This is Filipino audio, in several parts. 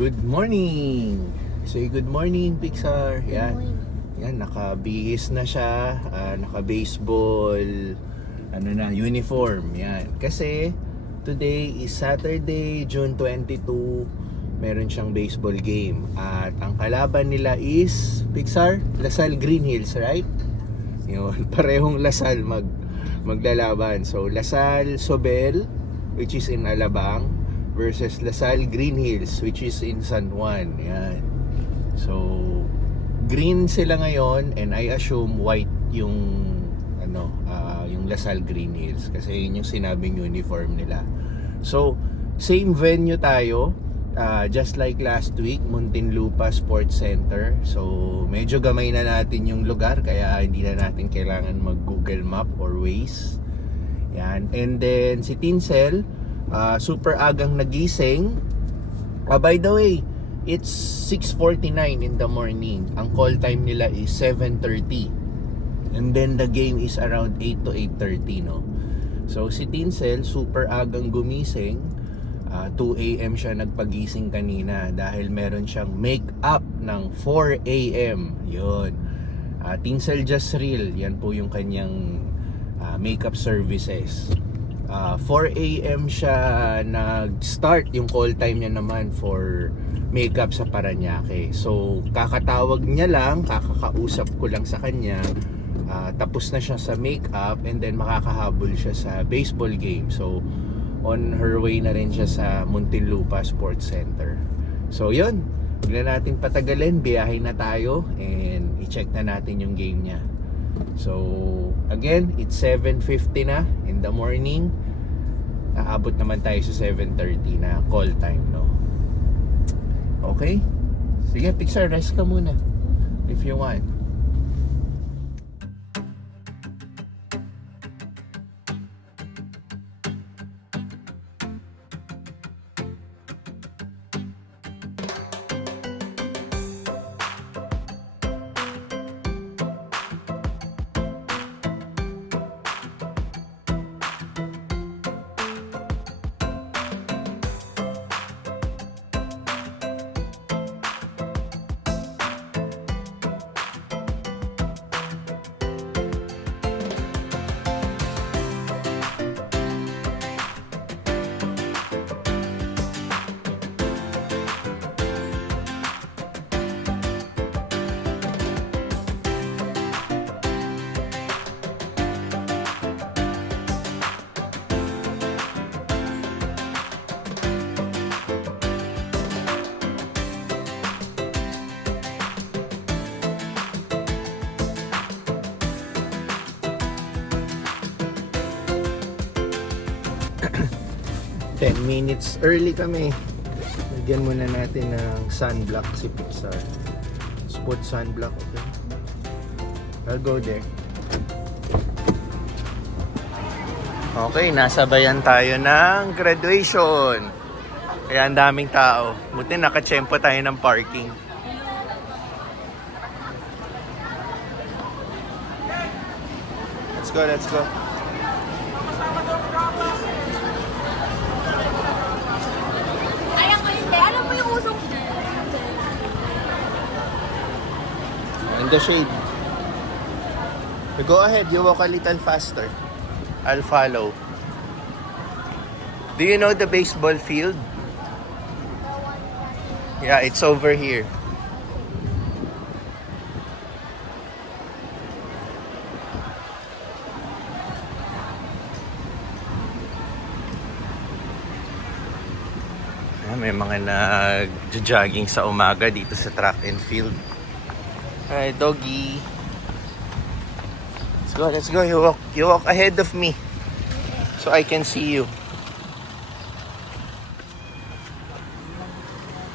Good morning! Say good morning, Pixar. Yan. Yan, naka-bihis na siya. Naka-baseball. Uniform. Yan. Kasi, today is Saturday, June 22. Meron siyang baseball game. At ang kalaban nila is, Pixar, Lasal Green Hills, right? Yun, parehong Lasal maglalaban. So, Lasal Sobel, which is in Alabang, versus Lasal Green Hills, which is in San Juan. Yan. So, green sila ngayon, and I assume white yung yung Lasal Green Hills, kasi yun yung sinabing uniform nila. So, same venue tayo, just like last week, Muntinlupa Sports Center. So, medyo gamay na natin yung lugar, kaya hindi na natin kailangan mag-Google Map or Waze. Yan. And then, si Tinsel, super agang nagising. By the way, it's 6:49 in the morning. Ang call time nila is 7:30. And then the game is around 8 to 8:30, no? So si Tinsel super agang gumising. 2 a.m. siya nagpagising kanina dahil meron siyang make-up ng 4 a.m. Yun. Tinsel Just Real, yan po yung kanyang makeup services. 4 a.m. siya nag-start, yung call time niya naman for makeup sa Parañaque. So, kakatawag niya lang, kakakausap ko lang sa kanya, tapos na siya sa makeup, and then makakahabol siya sa baseball game. So, on her way na rin siya sa Muntinlupa Sports Center. So, yun. Huwag na natin patagalin, biyahe na tayo, and i-check na natin yung game niya. So, again, it's 7:50 na in the morning. Aabot naman tayo sa 7:30 na call time, no? Okay? Sige, Pixar, rest ka muna if you want. Ten minutes early kami. Lagyan muna natin ng sunblock si Pixar. Spot sunblock, okay? I'll go there. Okay, nasabayan tayo ng graduation. Kaya ang daming tao. Buti nakachempo tayo ng parking. Let's go, let's go. In the shade. Go ahead, you walk a little faster. I'll follow. Do you know the baseball field? Yeah, it's over here. May mga nag-jogging sa umaga dito sa track and field. Hi, doggy. Let's go. You walk ahead of me so I can see you.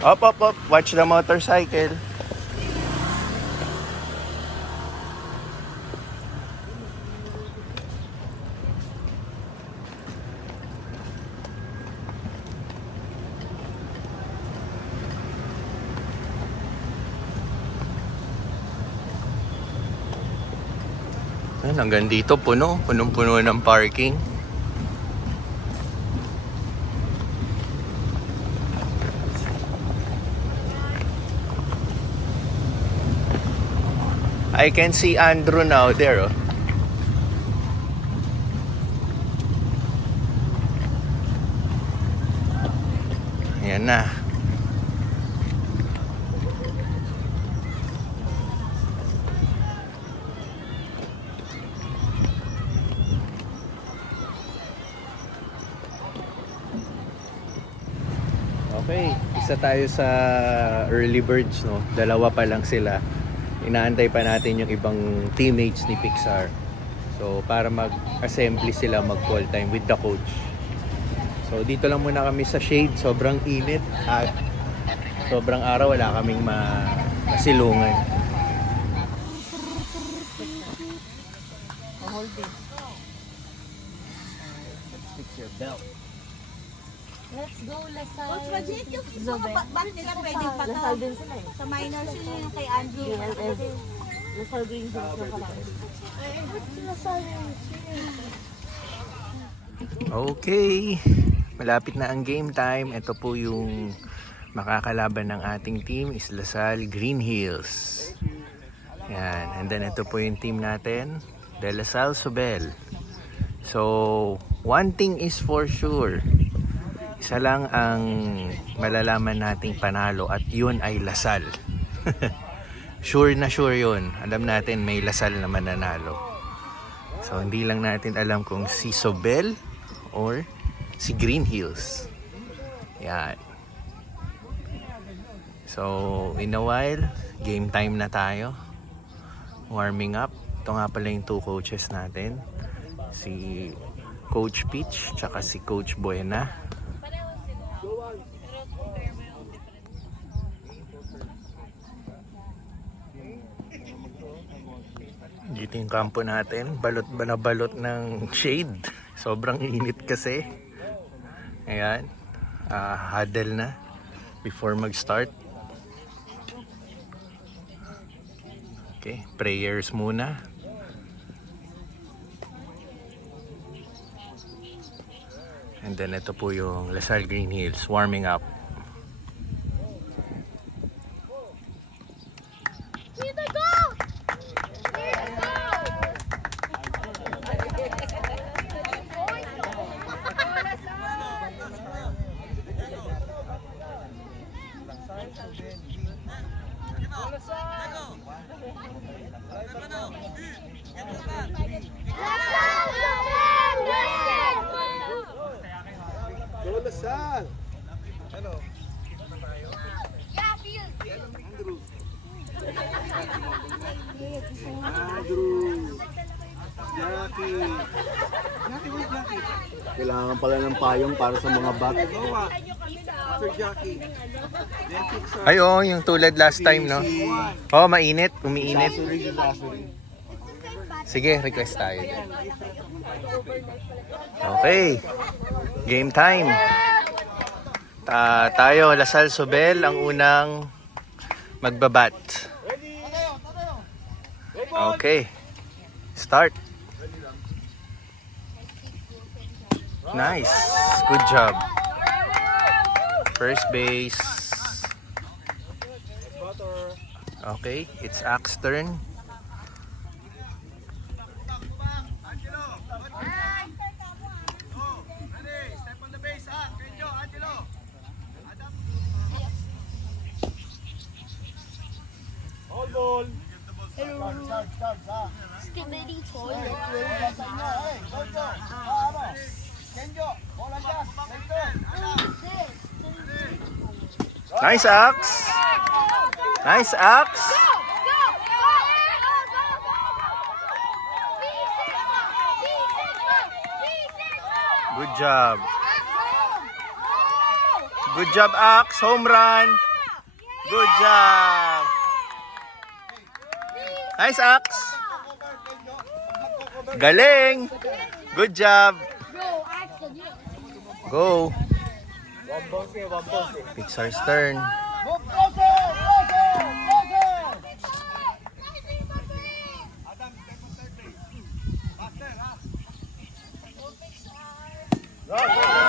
Up. Watch the motorcycle. Hanggang dito punong-puno ng parking. I can see Andrew now there, oh. Ayan na. Okay, isa tayo sa early birds, no? Dalawa pa lang sila. Inaantay pa natin yung ibang teammates ni Pixar. So, para mag-assembly sila, mag-call time with the coach. So, dito lang muna kami sa shade. Sobrang init at sobrang araw. Wala kaming masilungan. Hold it. Let's fix your belt. Let's go, Lasal. Coach Majid, yung Zobe. bakit nila pwedeng pa Lasal din sila eh. sa minor sila yung kay Andrew. GLS. Lasal Green Hills na pala. Lasal Okay. Malapit na ang game time. Ito po yung makakalaban ng ating team is Lasal Green Hills. Yan. And then ito po yung team natin, De La Salle Zobel. So, one thing is for sure. Isa lang ang malalaman nating panalo at yun ay Lasal. Sure na sure yun. Alam natin may Lasal na mananalo. So hindi lang natin alam kung si Zobel or si Green Hills. Yan. So in a while, game time na tayo. Warming up. Ito nga pala yung two coaches natin. Si Coach Peach tsaka si Coach Buena. Dito yung kampo natin, balot ba na balot ng shade. Sobrang init kasi. Ayan, huddle na before mag-start. Okay, prayers muna. And then ito po yung Lasal Green Hills warming up. Lasal! Hello. Andrew. Jackie. Where's Jackie? Kailangan pala ng payong para sa mga bat. Sir Jackie. Ay, oh, yung tulad last time, no? Oh, mainit, umiinit. Sige, request tayo. Okay. Game time. Tayo, Lasal Zobel, ang unang magbabat. Okay. Start. Nice. Good job. First base. Okay, it's Axe turn. Skibidi toilet. Nice Axe. Nice Axe. Good job. Good job, Axe. Home run. Good job. Nice, Axe. Galing. Good job. Go. Pixar's turn.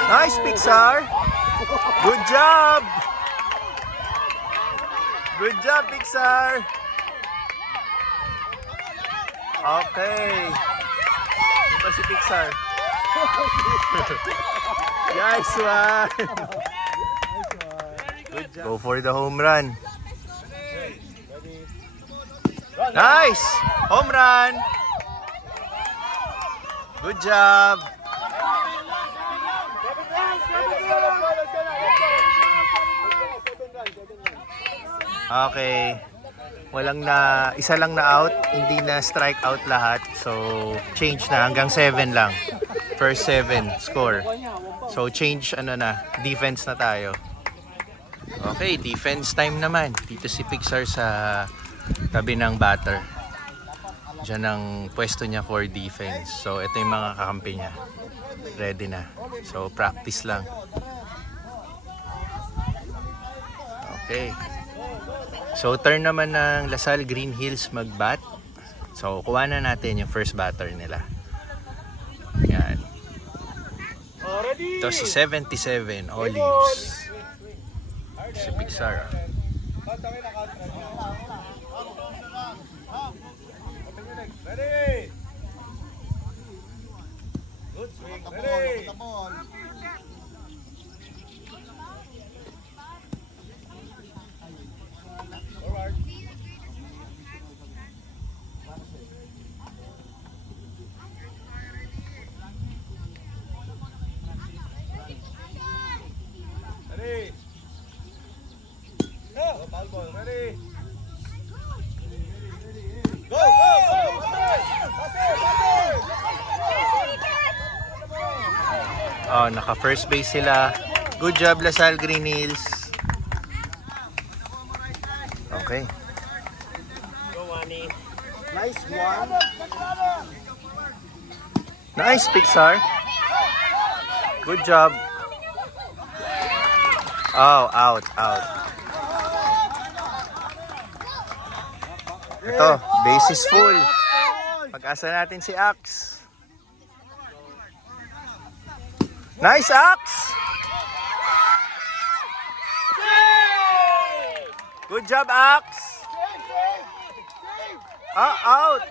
Nice, Pixar. Good job. Good job, Pixar. Okay. Ito si Pixar. Nice one. Good job. Go for the home run. Nice! Home run! Good job! Okay. Isa lang na out, hindi na strike out lahat. So, change na hanggang 7 lang. First 7 score. So, change defense na tayo. Okay, defense time naman. Dito si Pixar sa tabi ng batter. Diyan ang pwesto niya for defense. So, ito yung mga kakampi niya. Ready na. So, practice lang. Okay. So, turn naman ng Lasal Green Hills mag-bat. So, kuha na natin yung first batter nila. Yan. Ito si 77, Olives. Si Pixar. Ready! Good swing. Ready! Forward. Ready! Go! Ball ball. Ready! Go! Go! Go! Oh, naka first base sila. Good job, Lasal Green Hills. Okay. Nice one. Nice, Pixar. Good job. Oh, out. Ito, base is full. Pag-asa natin si Axe. Nice, Axe! Good job, Axe! Out!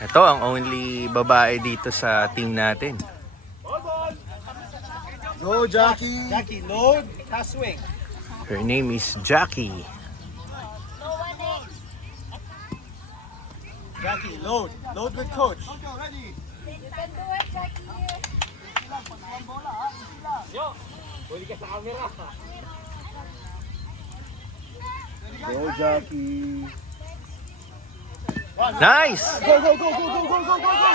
Ito ang only babae dito sa team natin. Go, Jackie. Jackie, load. Cast swing. Her name is Jackie. Jackie, load. Load with coach. Ready. You can do it, Jackie. Go, Jackie. Nice! Go, go, go, go, go, go, go, go, go.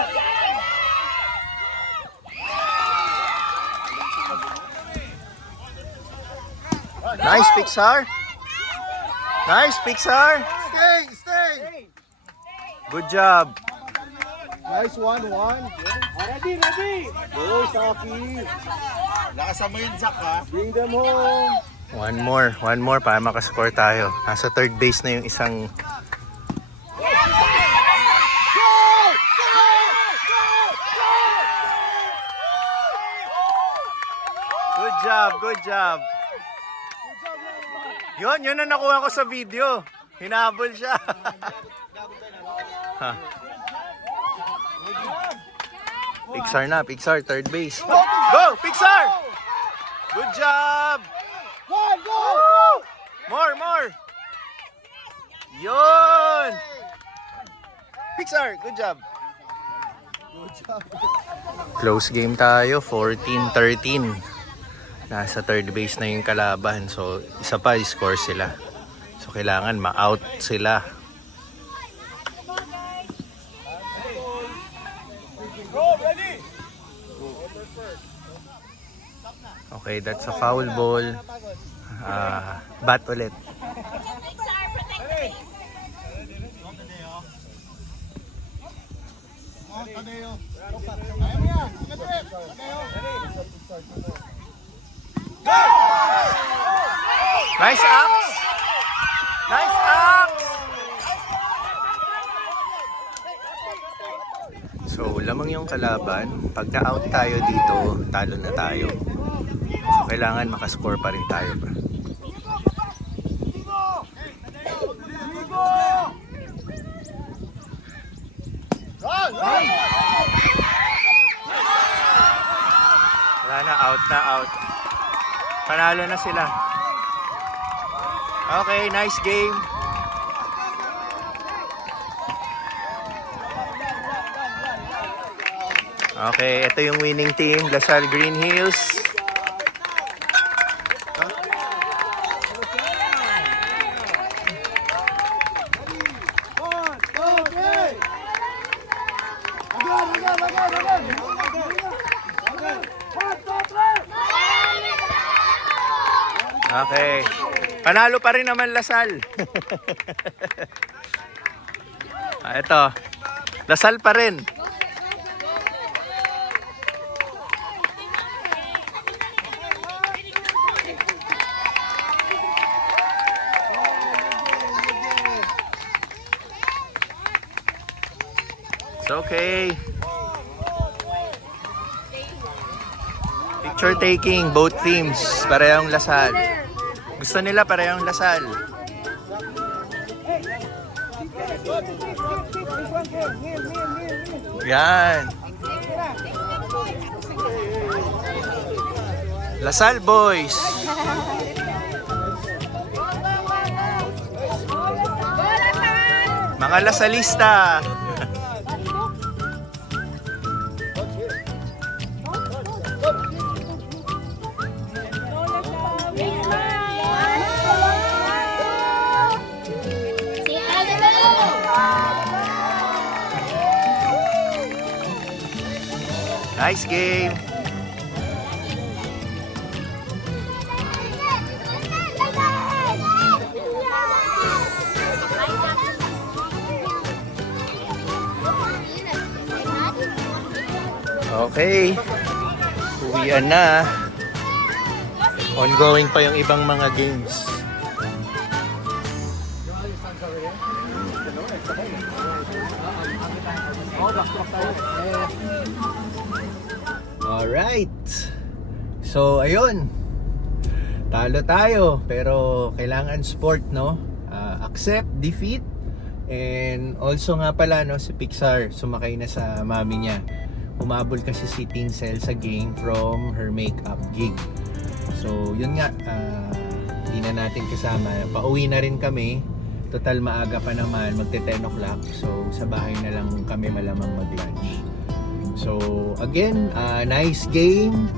Nice, Pixar! Nice, Pixar! Stay. Good job! Nice one. Ready. Go, Jackie. Lakas mo yun, Zach, ha? Bring them home. One more para makascore tayo. Nasa third base na yung isang... Good job. Yun ang nakuha ko sa video. Hinabol siya. Pixar, third base. Go, Pixar! Good job! One, go! More! Yun! Pixar, good job! Close game tayo, 14-13. Nasa third base na yung kalaban. So, isa pa, score sila. So, kailangan ma-out sila. Okay, that's a foul ball. Bat ulit. Nice Axe! Nice Axe! So, lamang yung kalaban. Pag na-out tayo dito, talo na tayo. So, kailangan makascore pa rin tayo. Wala na, out na, out. Panalo na sila. Okay, nice game. Okay, ito yung winning team, Lasal Green Hills. Okay. Panalo pa rin naman Lasal. Ito. Lasal pa rin. It's okay. Picture taking, both teams. Parehong Lasal. Gusto nila parehong Lasal. Yan. Lasal boys. Mga Lasalista. Nice game. Okay. Uwian na. Ongoing pa yung ibang mga games. Alright. So, ayun. Talo tayo. Pero kailangan sport, no? Accept defeat. And also nga pala, no, si Pixar sumakay na sa mami niya. Humabol kasi si Tinsel sa game from her makeup gig. So, yun nga. Hindi na natin kasama. Pauwi na rin kami. Total maaga pa naman. Magte 10 o'clock. So, sa bahay na lang kami malamang mag-lunch. So, again, nice game.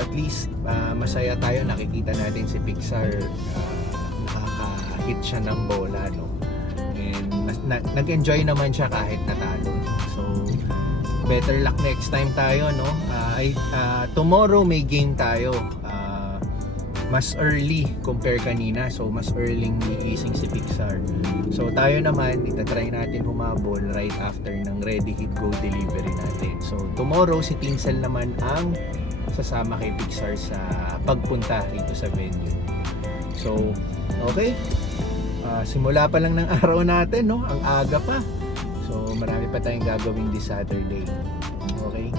At least, masaya tayo. Nakikita natin si Pixar nakaka-hit siya ng bola, no? And nag-enjoy naman siya kahit natalo. So, better luck next time tayo, no? Tomorrow may game tayo. Mas early compare kanina. So, mas early gigising si Pixar. So, tayo naman, itatry natin humabol right after ng ready hit go delivery natin. So, tomorrow si Tinsel naman ang sasama kay Pixar sa pagpunta rito sa venue. So, okay. Simula pa lang ng araw natin, no? Ang aga pa. So, marami pa tayong gagawin this Saturday. Okay?